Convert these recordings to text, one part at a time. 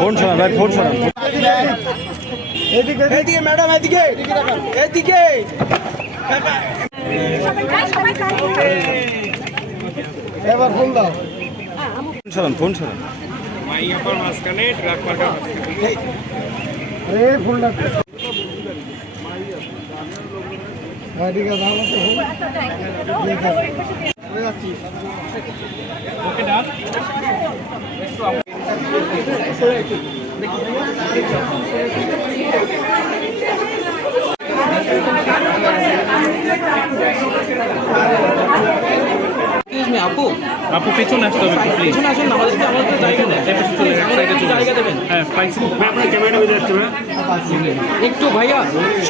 Phone শোনান ভাই phone শোনান। এদিকে এদিকে ম্যাডাম এদিকে। এদিকে। এবার ফোন দাও। ফোন শোনান ফোন শোনান। এই ফোনটা এদিকে দাও তো ফোন। আপু। আপু পেছনে আসতে হবে প্লিজ শুনে আসুন আমাদেরকে আমাদের জায়গা দেন আমাদেরকে একটু জায়গা দেবেন। হ্যাঁ পাইছি আপনার ক্যামেরাটা বেজে যাচ্ছে একটু ভাইয়া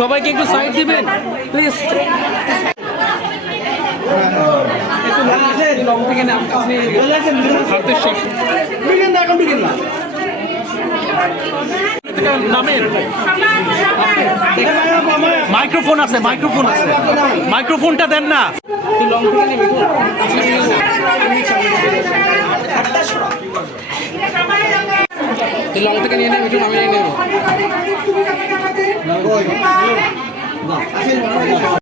সবাইকে একটু সাইড দিবেন প্লিজ লং থেকে না আপনি হাতের সব মাইক্রোফোন আছে মাইক্রোফোন আছে। মাইক্রোফোনটা দেন না। লং থেকে নিয়ে নেবে আমি নিয়ে নেব